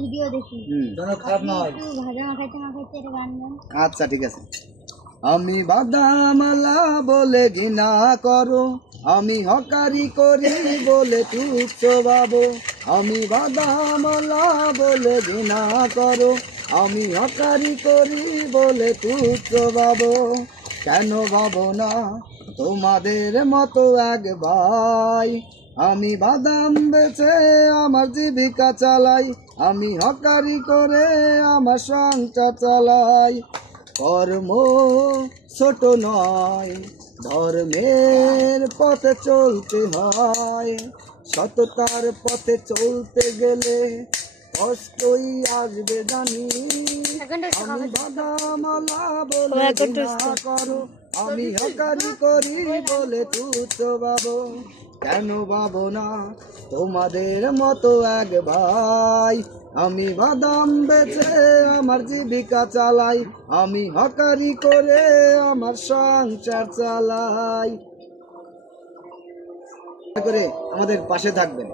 Video দেখি খারাপ না হয় ভাজা মাখাইতে মাখাইতে এটা গান গান। আচ্ছা ঠিক আছে। আমি বাদামালা বলে ঘৃণা করো, আমি হকারি করি বলে তুচ্ছ ভাবো। আমি বাদামালা বলে ঘৃণা করো, আমি হকারি করি বলে তুচ্ছ ভাবো। কেন ভাবো না তোমাদের মতো এক ভাই? আমি বাদাম বেচে আমার জীবিকা চালাই, আমি হকারি করে আমার সংসার চালাই। কর্ম ছোট নয়, ধর্মের পথে চলতে হয়। সততার পথে চলতে গেলে কষ্টই আসবে জানি। আমি বাদামালা বলে ঘৃণা করো, আমি হকারি করি বলে তুচ্ছ ভাবো। কেন ভাবো না তোমাদের মতো এক ভাই? আমি বাদাম বেচে আমার জীবিকা চালাই, আমি হকারি করে আমার সংসার চালাই। করে আমাদের পাশে থাকবেন।